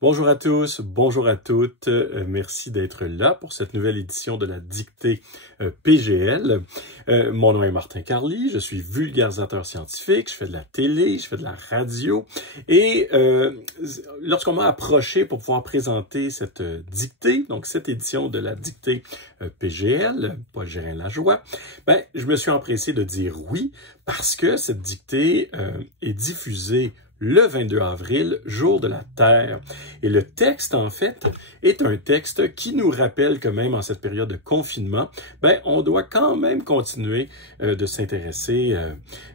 Bonjour à tous, bonjour à toutes. Merci d'être là pour cette nouvelle édition de la dictée PGL. Mon nom est Martin Carly, je suis vulgarisateur scientifique, je fais de la télé, je fais de la radio. Et lorsqu'on m'a approché pour pouvoir présenter cette dictée, donc cette édition de la dictée PGL, Paul Gérin-Lajoie, je me suis empressé de dire oui parce que cette dictée est diffusée le 22 avril, jour de la Terre. Et le texte, en fait, est un texte qui nous rappelle que même en cette période de confinement, on doit quand même continuer de s'intéresser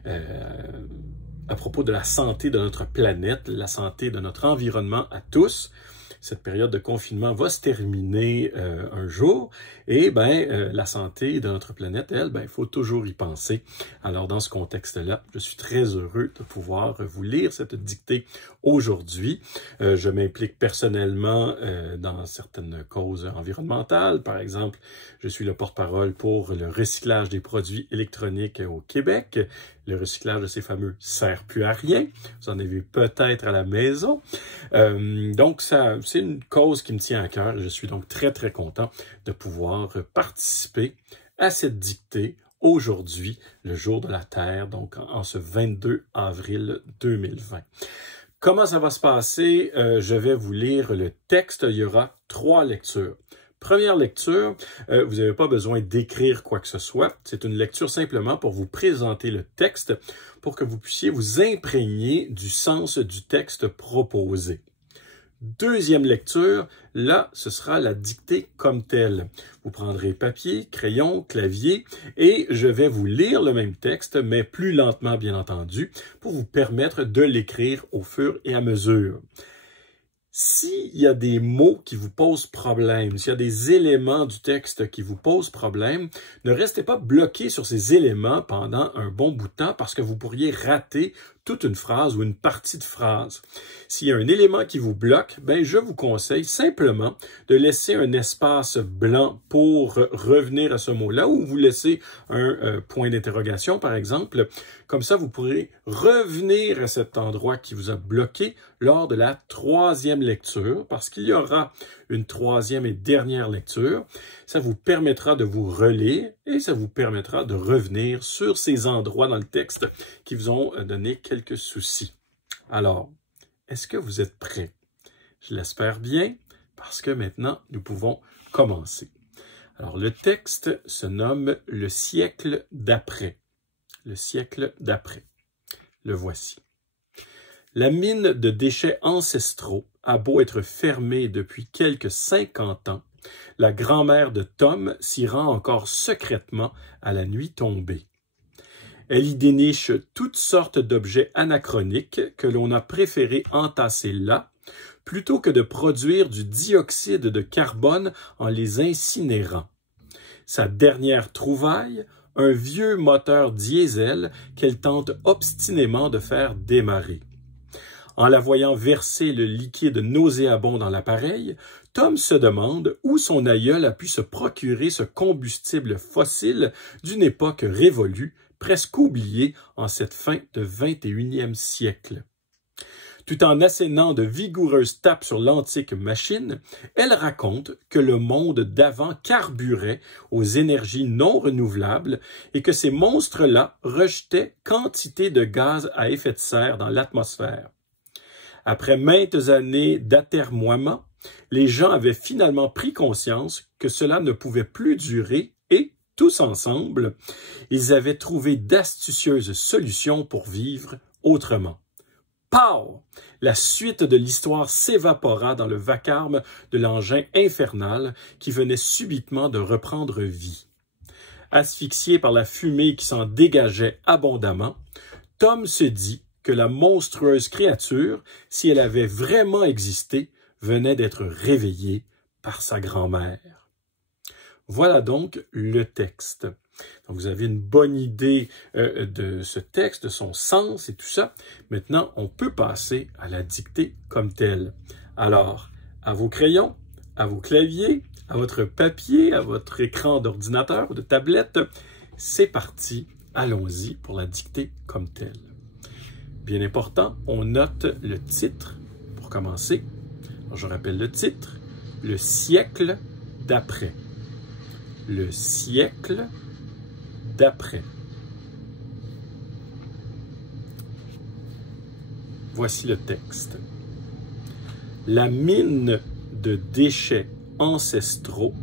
à propos de la santé de notre planète, la santé de notre environnement à tous. Cette période de confinement va se terminer un jour et la santé de notre planète, elle, il faut toujours y penser. Alors dans ce contexte-là, je suis très heureux de pouvoir vous lire cette dictée aujourd'hui. Je m'implique personnellement dans certaines causes environnementales. Par exemple, je suis le porte-parole pour le recyclage des produits électroniques au Québec. Le recyclage de ces fameux « sert plus à rien ». Vous en avez peut-être à la maison. Donc, c'est une cause qui me tient à cœur. Je suis donc très, très content de pouvoir participer à cette dictée aujourd'hui, le jour de la Terre, donc en ce 22 avril 2020. Comment ça va se passer? Je vais vous lire le texte. Il y aura 3 lectures. Première lecture, vous n'avez pas besoin d'écrire quoi que ce soit. C'est une lecture simplement pour vous présenter le texte, pour que vous puissiez vous imprégner du sens du texte proposé. Deuxième lecture, là, ce sera la dictée comme telle. Vous prendrez papier, crayon, clavier et je vais vous lire le même texte, mais plus lentement, bien entendu, pour vous permettre de l'écrire au fur et à mesure. S'il y a des mots qui vous posent problème, s'il y a des éléments du texte qui vous posent problème, ne restez pas bloqué sur ces éléments pendant un bon bout de temps parce que vous pourriez rater toute une phrase ou une partie de phrase. S'il y a un élément qui vous bloque, je vous conseille simplement de laisser un espace blanc pour revenir à ce mot-là ou vous laissez un point d'interrogation, par exemple. Comme ça, vous pourrez revenir à cet endroit qui vous a bloqué lors de la 3e lecture, parce qu'il y aura une 3e et dernière lecture. Ça vous permettra de vous relire et ça vous permettra de revenir sur ces endroits dans le texte qui vous ont donné quelques soucis. Alors, est-ce que vous êtes prêts? Je l'espère bien, parce que maintenant, nous pouvons commencer. Alors, le texte se nomme « Le siècle d'après ». Le siècle d'après. Le voici. La mine de déchets ancestraux a beau être fermée depuis quelques 50 ans, la grand-mère de Tom s'y rend encore secrètement à la nuit tombée. Elle y déniche toutes sortes d'objets anachroniques que l'on a préféré entasser là, plutôt que de produire du dioxyde de carbone en les incinérant. Sa dernière trouvaille, un vieux moteur diesel qu'elle tente obstinément de faire démarrer. En la voyant verser le liquide nauséabond dans l'appareil, Tom se demande où son aïeul a pu se procurer ce combustible fossile d'une époque révolue, presque oubliée en cette fin de 21e siècle. Tout en assénant de vigoureuses tapes sur l'antique machine, elle raconte que le monde d'avant carburait aux énergies non renouvelables et que ces monstres-là rejetaient quantité de gaz à effet de serre dans l'atmosphère. Après maintes années d'atermoiement, les gens avaient finalement pris conscience que cela ne pouvait plus durer et, tous ensemble, ils avaient trouvé d'astucieuses solutions pour vivre autrement. Pow! La suite de l'histoire s'évapora dans le vacarme de l'engin infernal qui venait subitement de reprendre vie. Asphyxié par la fumée qui s'en dégageait abondamment, Tom se dit que la monstrueuse créature, si elle avait vraiment existé, venait d'être réveillée par sa grand-mère. Voilà donc le texte. Donc, vous avez une bonne idée de ce texte, de son sens et tout ça. Maintenant, on peut passer à la dictée comme telle. Alors, à vos crayons, à vos claviers, à votre papier, à votre écran d'ordinateur ou de tablette, c'est parti. Allons-y pour la dictée comme telle. Bien important, on note le titre pour commencer. Alors, je rappelle le titre, le siècle d'après. Le siècle d'après. Voici le texte. La mine de déchets ancestraux,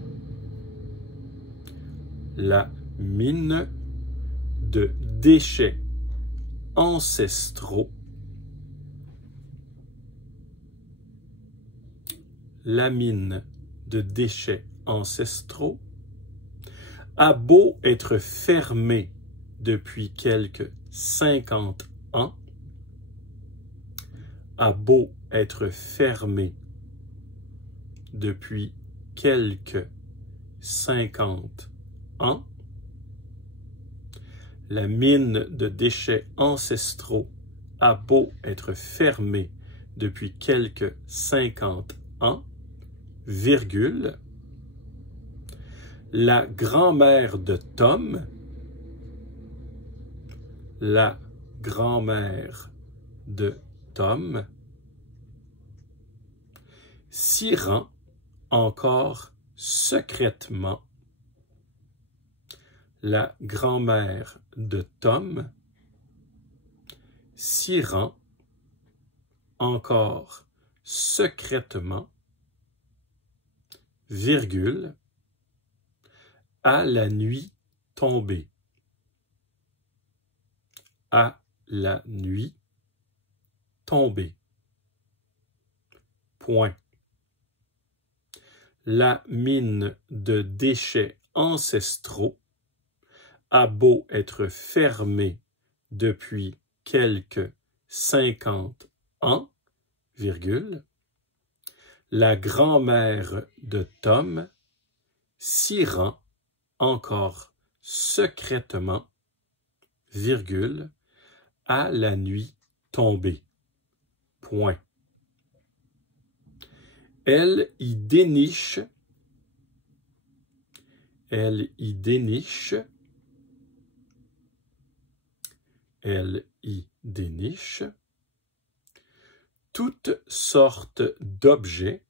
la mine de déchets ancestraux, la mine de déchets ancestraux a beau être fermée depuis quelques 50 ans, a beau être fermée depuis quelques 50 ans, la mine de déchets ancestraux a beau être fermée depuis quelques 50 ans, virgule, la grand-mère de Tom, la grand-mère de Tom, s'y rend encore secrètement. La grand-mère de Tom s'y rend encore secrètement, virgule, à la nuit tombée. À la nuit tombée. Point. La mine de déchets ancestraux a beau être fermée depuis quelques 50 ans, virgule, la grand-mère de Tom s'y rend encore secrètement, virgule, à la nuit tombée. Point. Elle y déniche toutes sortes d'objets,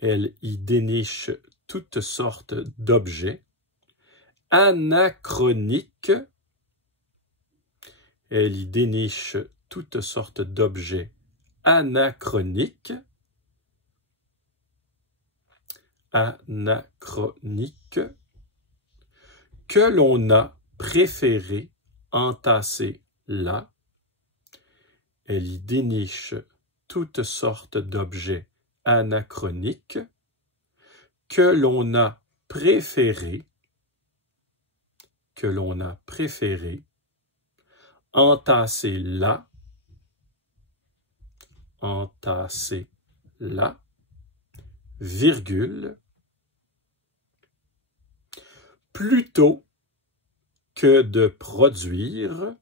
elle y déniche toutes sortes d'objets anachroniques, elle y déniche toutes sortes d'objets anachroniques, que l'on a préféré entasser là. Elle y déniche toutes sortes d'objets anachroniques que l'on a préféré entasser là, virgule, plutôt que de produire,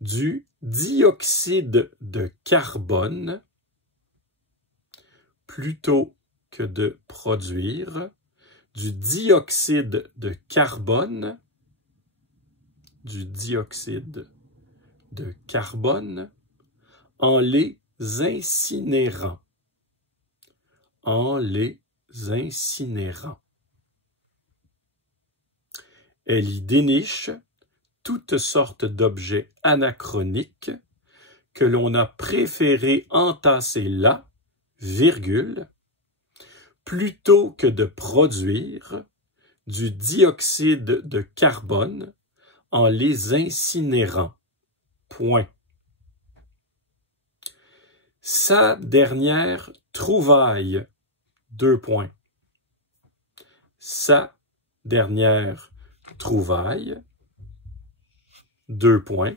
du dioxyde de carbone, en les incinérant. Elle y déniche toutes sortes d'objets anachroniques que l'on a préféré entasser là, virgule, plutôt que de produire du dioxyde de carbone en les incinérant. Point. Sa dernière trouvaille, 2 points. Sa dernière trouvaille, 2 points.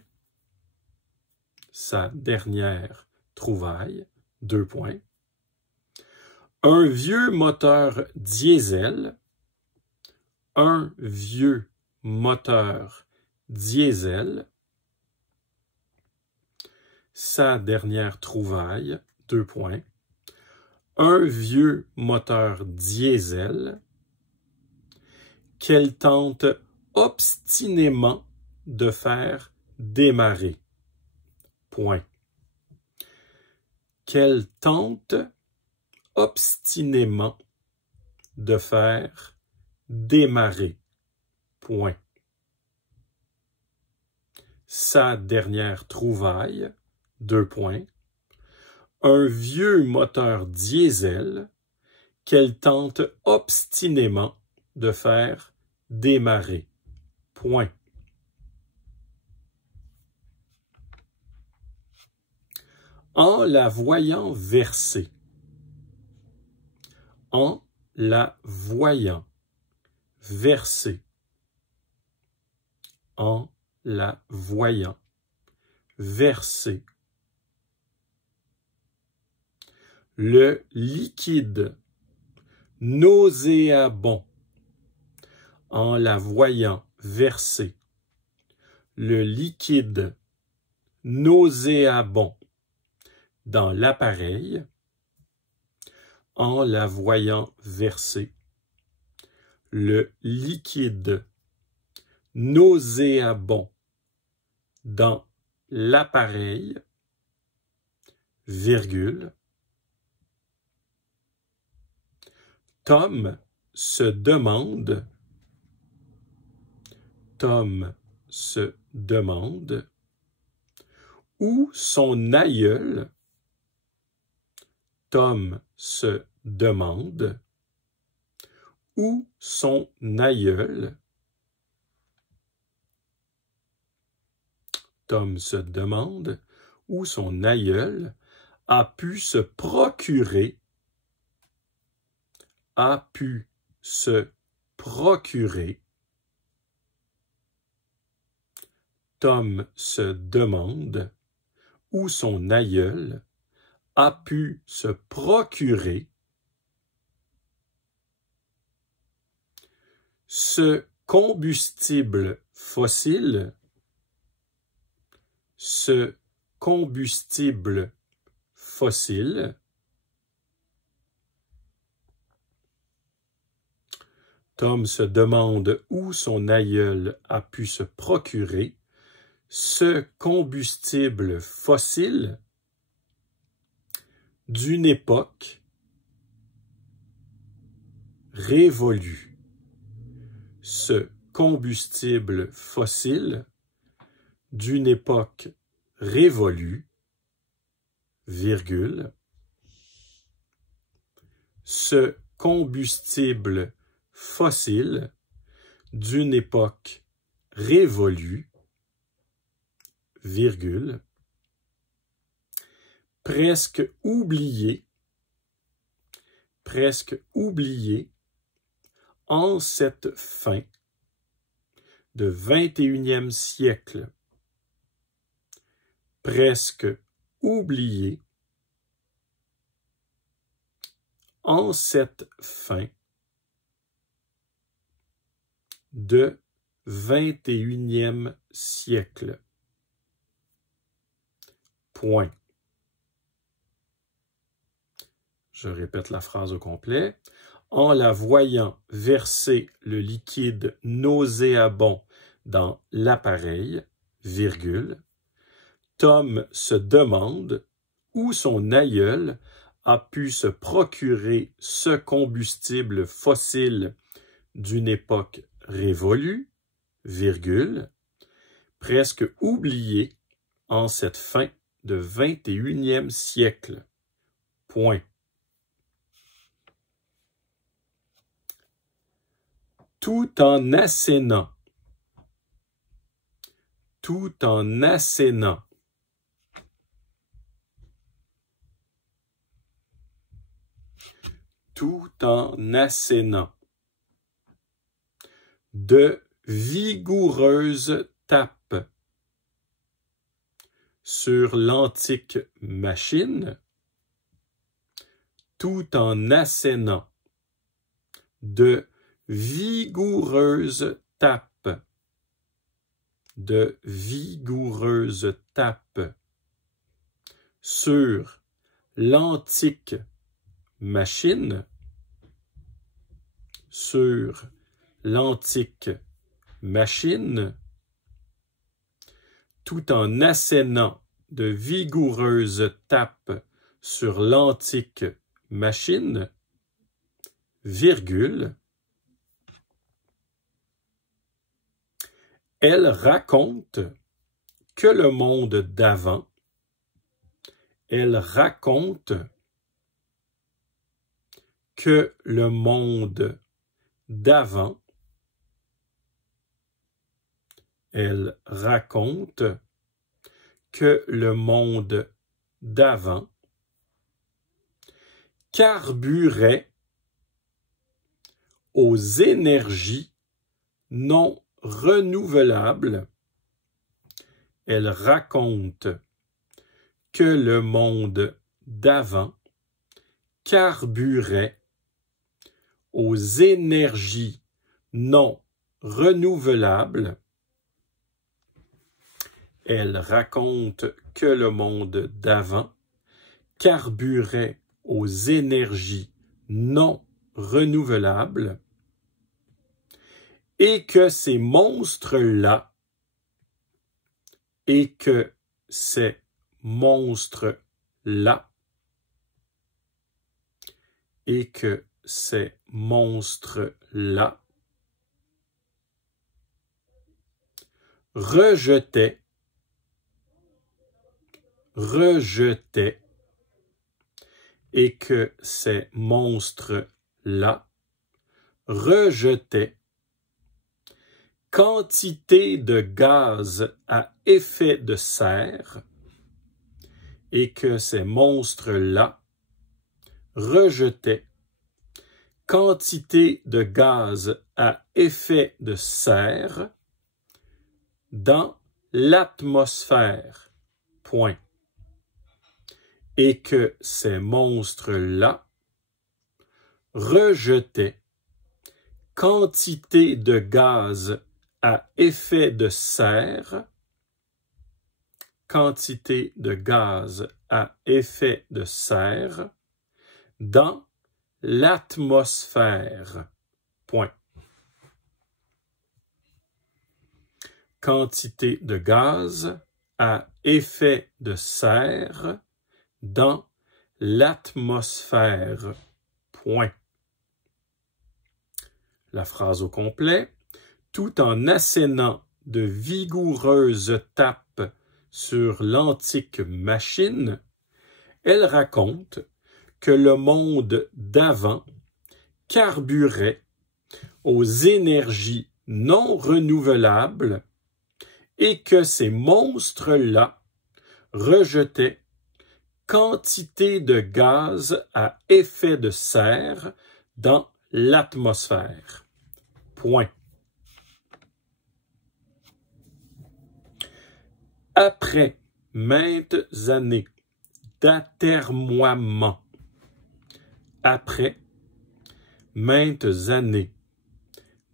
Sa dernière trouvaille, 2 points. Un vieux moteur diesel, sa dernière trouvaille, 2 points, un vieux moteur diesel qu'elle tente obstinément de faire démarrer. Point. Qu'elle tente obstinément de faire démarrer. Point. Sa dernière trouvaille, 2 points, un vieux moteur diesel qu'elle tente obstinément de faire démarrer. Point. En la voyant verser. En la voyant verser. En la voyant verser. Le liquide nauséabond. En la voyant verser. Le liquide nauséabond dans l'appareil, en la voyant verser. Le liquide nauséabond dans l'appareil, virgule. Tom se demande où son aïeul. Tom se demande où son aïeul. Tom se demande où son aïeul a pu se procurer. A pu se procurer. Tom se demande où son aïeul a pu se procurer ce combustible fossile, ce combustible fossile, Tom se demande où son aïeul a pu se procurer ce combustible fossile d'une époque révolue. Ce combustible fossile d'une époque révolue, virgule, ce combustible fossile d'une époque révolue, virgule, presque oublié en cette fin de 21e siècle, presque oublié en cette fin de 21e siècle. Point. Je répète la phrase au complet. En la voyant verser le liquide nauséabond dans l'appareil, virgule, Tom se demande où son aïeul a pu se procurer ce combustible fossile d'une époque révolue, virgule, presque oublié en cette fin de 21e siècle. Point. Tout en assénant. Tout en assénant. Tout en assénant. De vigoureuses tapes sur l'antique machine, tout en assénant. De vigoureuses tapes. De vigoureuses tapes sur l'antique machine, sur l'antique machine, tout en assénant de vigoureuses tapes sur l'antique machine, virgule, elle raconte que le monde d'avant, elle raconte que le monde d'avant, elle raconte que le monde d'avant carburait aux énergies non renouvelables. Elle raconte que le monde d'avant carburait aux énergies non renouvelables. Elle raconte que le monde d'avant carburait aux énergies non renouvelables et que ces monstres-là, et que ces monstres-là, et que ces monstres-là rejetaient, et que ces monstres-là rejetaient quantité de gaz à effet de serre, et que ces monstres-là rejetaient quantité de gaz à effet de serre dans l'atmosphère. Point. Et que ces monstres-là rejetaient quantité de gaz à effet de serre, quantité de gaz à effet de serre dans l'atmosphère. Point. Quantité de gaz à effet de serre dans l'atmosphère. Point. La phrase au complet. Tout en assénant de vigoureuses tapes sur l'antique machine, elle raconte que le monde d'avant carburait aux énergies non renouvelables et que ces monstres-là rejetaient quantité de gaz à effet de serre dans l'atmosphère. Point. Après maintes années d'atermoiement, après maintes années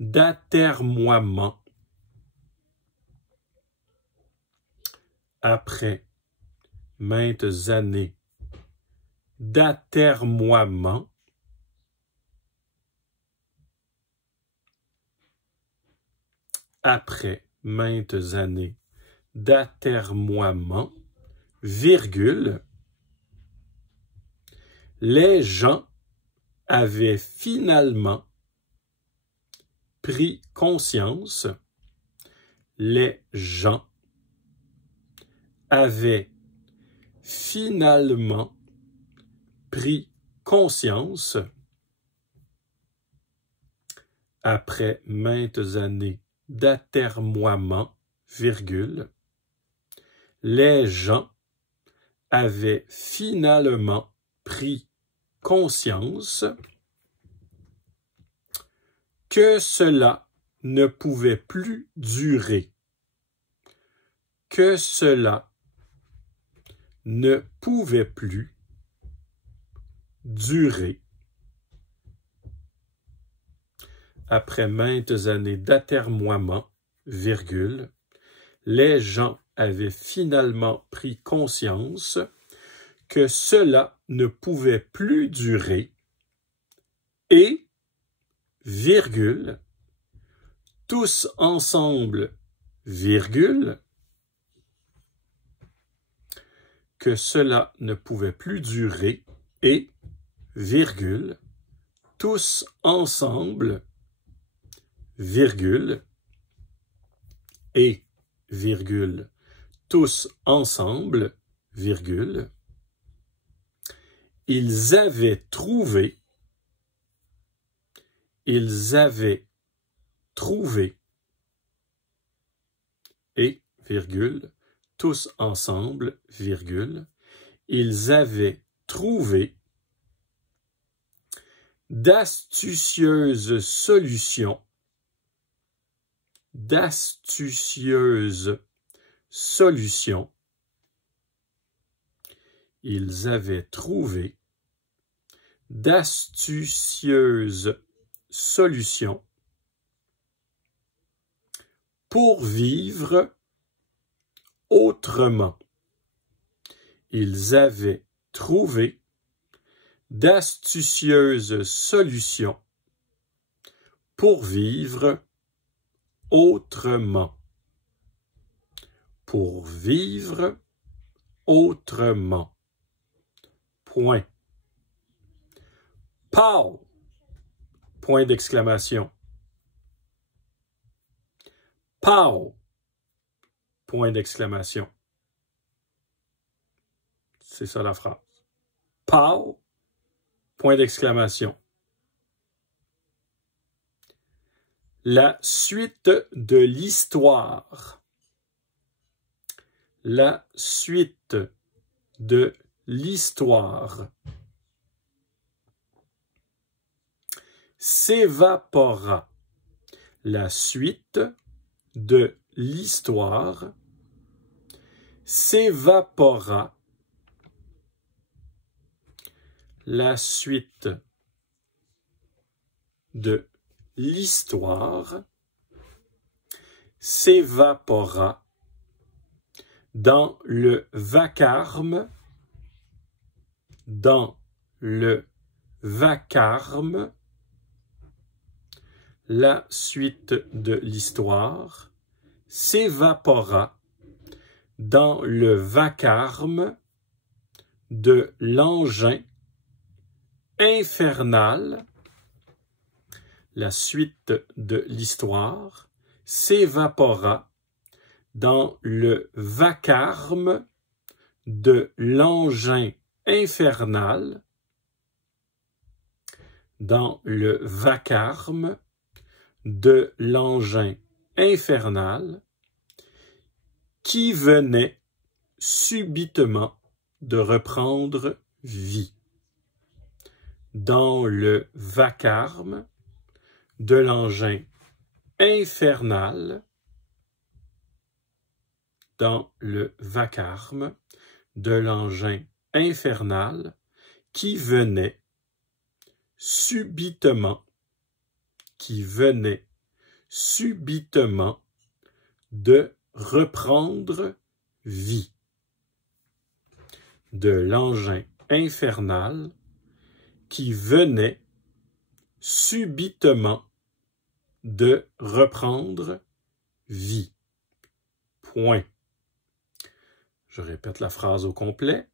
d'atermoiement, après maintes années d'atermoiement, après maintes années d'atermoiement, virgule, les gens avaient finalement pris conscience, les gens avaient finalement pris conscience, après maintes années d'atermoiement, virgule, les gens avaient finalement pris conscience que cela ne pouvait plus durer, que cela ne pouvait plus durer. Après maintes années d'atermoiement, virgule, les gens avaient finalement pris conscience que cela ne pouvait plus durer et, virgule, tous ensemble, virgule, que cela ne pouvait plus durer et, virgule, tous ensemble, virgule, et, virgule, tous ensemble, virgule, ils avaient trouvé, et, virgule, tous ensemble, virgule, ils avaient trouvé d'astucieuses solutions, ils avaient trouvé d'astucieuses solutions pour vivre autrement. Ils avaient trouvé d'astucieuses solutions pour vivre autrement. Pour vivre autrement. Point. Pow! Point d'exclamation. Pow! Point d'exclamation. C'est ça la phrase. Pow! Point d'exclamation. La suite de l'histoire. La suite de l'histoire s'évapora. La suite de l'histoire s'évapora. La suite de l'histoire s'évapora dans le vacarme, la suite de l'histoire s'évapora dans le vacarme de l'engin infernal. La suite de l'histoire s'évapora dans le vacarme de l'engin infernal. Dans le vacarme de l'engin infernal qui venait subitement de reprendre vie. Dans le vacarme de l'engin infernal, dans le vacarme de l'engin infernal qui venait subitement de reprendre vie. De l'engin infernal qui venait subitement de reprendre vie. Point. Je répète la phrase au complet.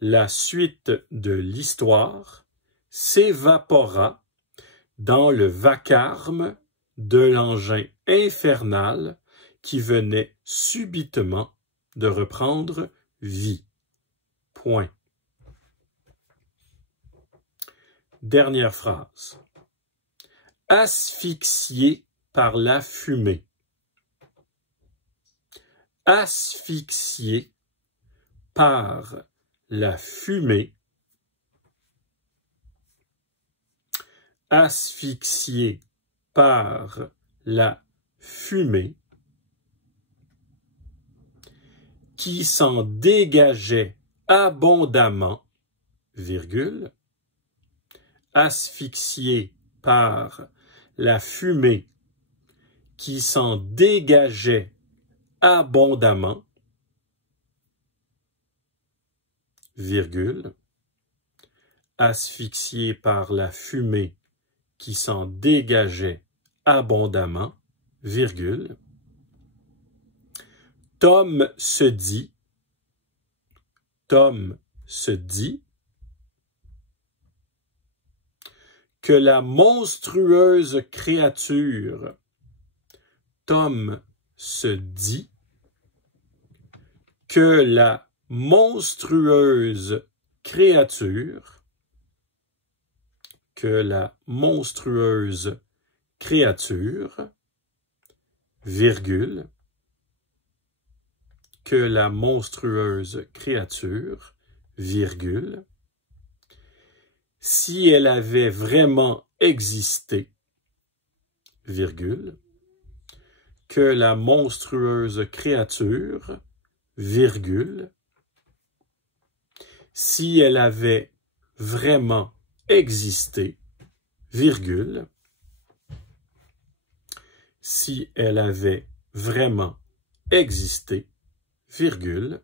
La suite de l'histoire s'évapora dans le vacarme de l'engin infernal qui venait subitement de reprendre vie. Point. Dernière phrase. Asphyxié par la fumée. Asphyxié par la fumée. Asphyxié par la fumée qui s'en dégageait abondamment, virgule, asphyxié par la fumée qui s'en dégageait abondamment, virgule, asphyxié par la fumée qui s'en dégageait abondamment, virgule, Tom se dit que la monstrueuse créature, Tom se dit que la monstrueuse créature, virgule, que la monstrueuse créature, virgule, si elle avait vraiment existé, virgule, que la monstrueuse créature, virgule, si elle avait vraiment existé, virgule, si elle avait vraiment existé, virgule,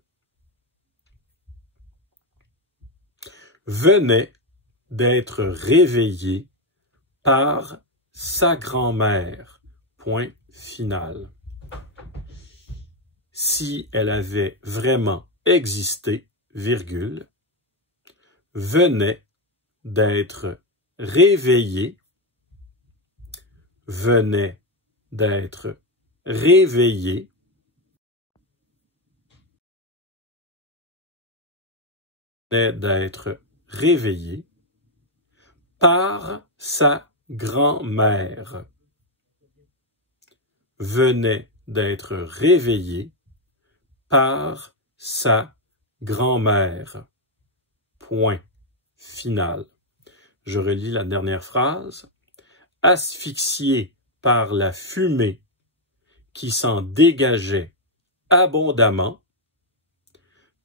venait d'être réveillée par sa grand-mère, point final. Si elle avait vraiment existé, virgule, venait d'être réveillée, par sa grand-mère, venait d'être réveillée par sa grand-mère. Point final. Je relis la dernière phrase. Asphyxié par la fumée qui s'en dégageait abondamment,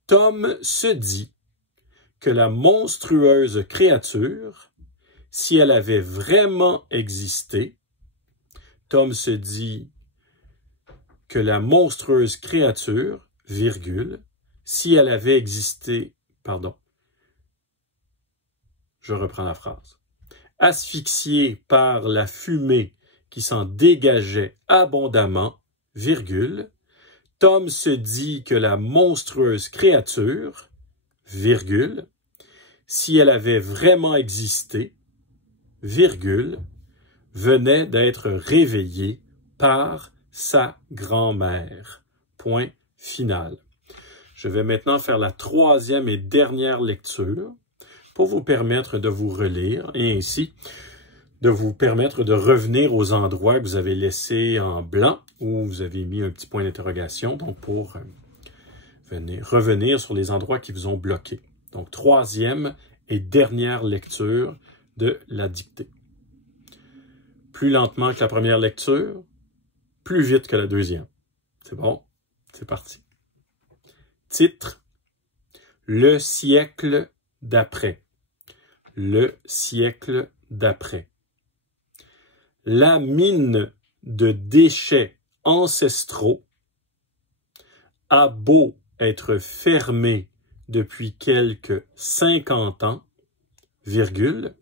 Tom se dit que la monstrueuse créature, si elle avait vraiment existé, Tom se dit que la monstrueuse créature, virgule, si elle avait existé, je reprends la phrase. Asphyxié par la fumée qui s'en dégageait abondamment, virgule, Tom se dit que la monstrueuse créature, virgule, si elle avait vraiment existé, virgule, venait d'être réveillée par sa grand-mère. Point final. Je vais maintenant faire la troisième et dernière lecture pour vous permettre de vous relire et ainsi de vous permettre de revenir aux endroits que vous avez laissés en blanc ou vous avez mis un petit point d'interrogation, donc pour revenir sur les endroits qui vous ont bloqué. Donc, troisième et dernière lecture de la dictée. Plus lentement que la première lecture, plus vite que la deuxième. C'est bon? C'est parti. Titre: Le siècle d'après. Le siècle d'après. La mine de déchets ancestraux a beau être fermée depuis quelque 50 ans, virgule,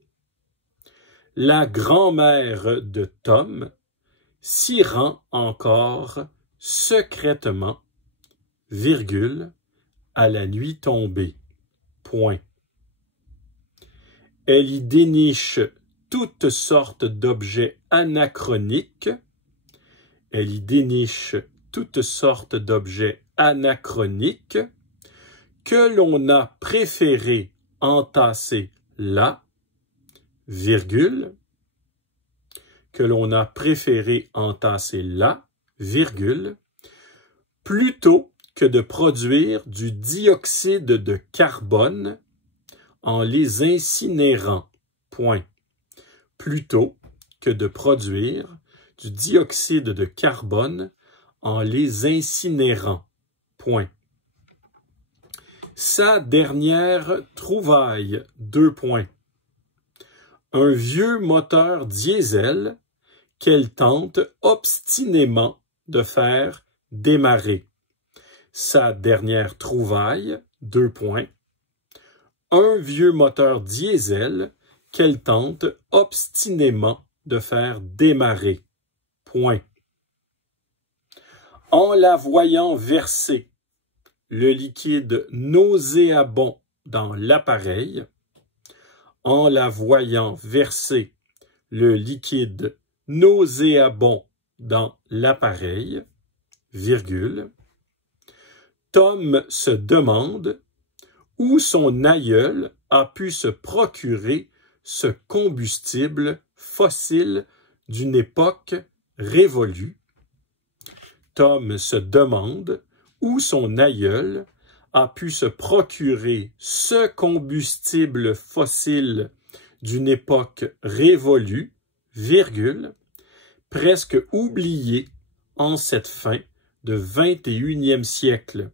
la grand-mère de Tom s'y rend encore secrètement, virgule, à la nuit tombée, point. Elle y déniche toutes sortes d'objets anachroniques. Elle y déniche toutes sortes d'objets anachroniques que l'on a préféré entasser là, virgule, que l'on a préféré entasser là, virgule, plutôt que de produire du dioxyde de carbone en les incinérant, point. Plutôt que de produire du dioxyde de carbone en les incinérant, point. Sa dernière trouvaille, 2 points. Un vieux moteur diesel qu'elle tente obstinément de faire démarrer. Sa dernière trouvaille, 2 points. un vieux moteur diesel qu'elle tente obstinément de faire démarrer. Point. En la voyant verser le liquide nauséabond dans l'appareil, en la voyant verser le liquide nauséabond dans l'appareil, virgule, Tom se demande où son aïeul a pu se procurer ce combustible fossile d'une époque révolue. Tom se demande où son aïeul a pu se procurer ce combustible fossile d'une époque révolue, virgule, presque oublié en cette fin de 21e siècle.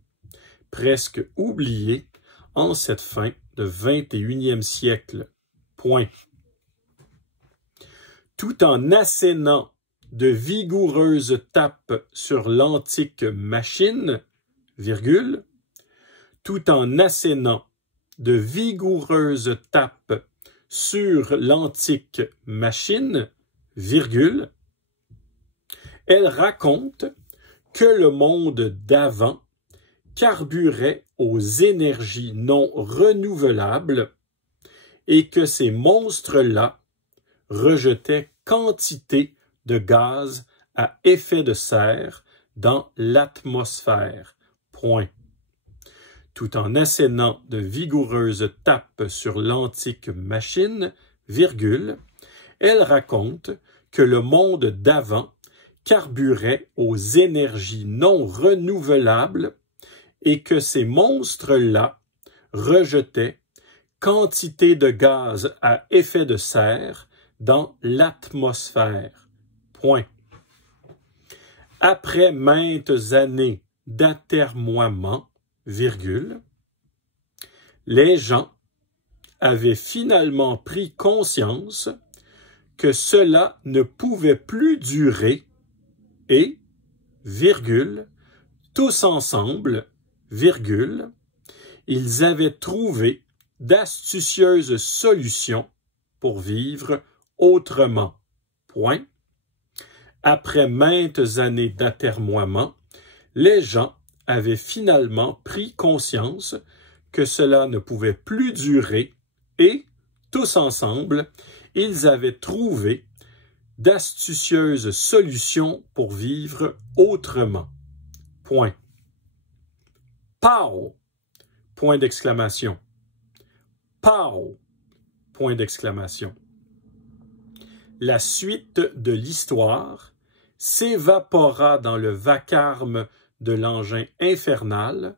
Presque oublié en cette fin de 21e siècle. Point. Tout en assénant de vigoureuses tapes sur l'antique machine, virgule, tout en assénant de vigoureuses tapes sur l'antique machine, virgule, elle raconte que le monde d'avant carburait aux énergies non renouvelables et que ces monstres-là rejetaient quantité de gaz à effet de serre dans l'atmosphère. Point. Tout en assénant de vigoureuses tapes sur l'antique machine, virgule, elle raconte que le monde d'avant carburait aux énergies non renouvelables et que ces monstres-là rejetaient quantité de gaz à effet de serre dans l'atmosphère. Point. Après maintes années d'atermoiement, virgule, les gens avaient finalement pris conscience que cela ne pouvait plus durer et, virgule, tous ensemble, virgule, ils avaient trouvé d'astucieuses solutions pour vivre autrement. Point. Après maintes années d'atermoiement, les gens avaient finalement pris conscience que cela ne pouvait plus durer et, tous ensemble, ils avaient trouvé d'astucieuses solutions pour vivre autrement. Point. Pow! Point d'exclamation. Pow! Point d'exclamation. La suite de l'histoire s'évapora dans le vacarme de l'engin infernal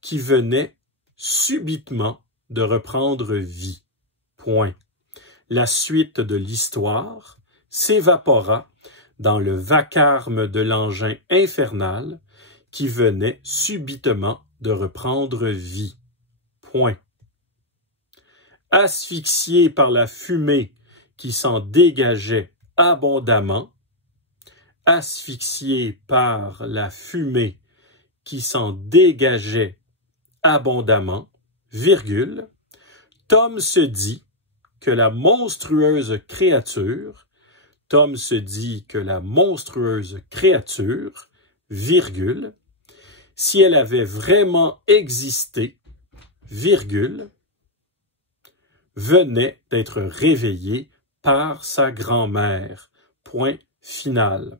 qui venait subitement de reprendre vie. Point. La suite de l'histoire s'évapora dans le vacarme de l'engin infernal qui venait subitement de reprendre vie. Point. Asphyxié par la fumée qui s'en dégageait abondamment, asphyxié par la fumée qui s'en dégageait abondamment, virgule, Tom se dit que la monstrueuse créature, virgule, si elle avait vraiment existé, virgule, venait d'être réveillée par sa grand-mère. Point final.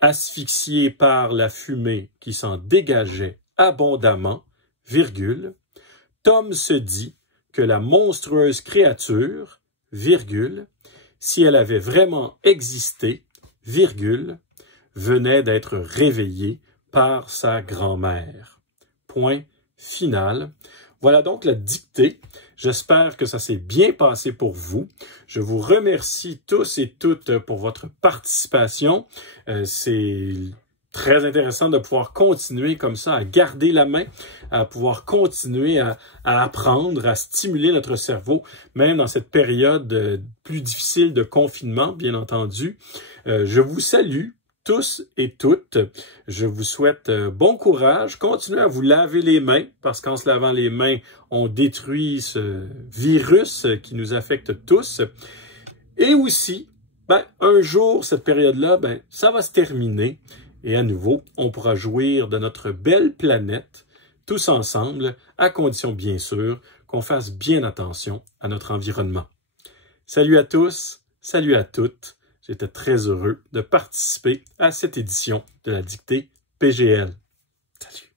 Asphyxié par la fumée qui s'en dégageait abondamment, virgule, Tom se dit que la monstrueuse créature, virgule, si elle avait vraiment existé, virgule, venait d'être réveillée par sa grand-mère. Point final. Voilà donc la dictée. J'espère que ça s'est bien passé pour vous. Je vous remercie tous et toutes pour votre participation. C'est très intéressant de pouvoir continuer comme ça, à garder la main, à pouvoir continuer à apprendre, à stimuler notre cerveau, même dans cette période plus difficile de confinement, bien entendu. Je vous salue tous et toutes. Je vous souhaite bon courage. Continuez à vous laver les mains parce qu'en se lavant les mains, on détruit ce virus qui nous affecte tous. Et aussi, un jour, cette période-là, ça va se terminer. Et à nouveau, on pourra jouir de notre belle planète tous ensemble, à condition bien sûr qu'on fasse bien attention à notre environnement. Salut à tous, salut à toutes. J'étais très heureux de participer à cette édition de la dictée PGL. Salut!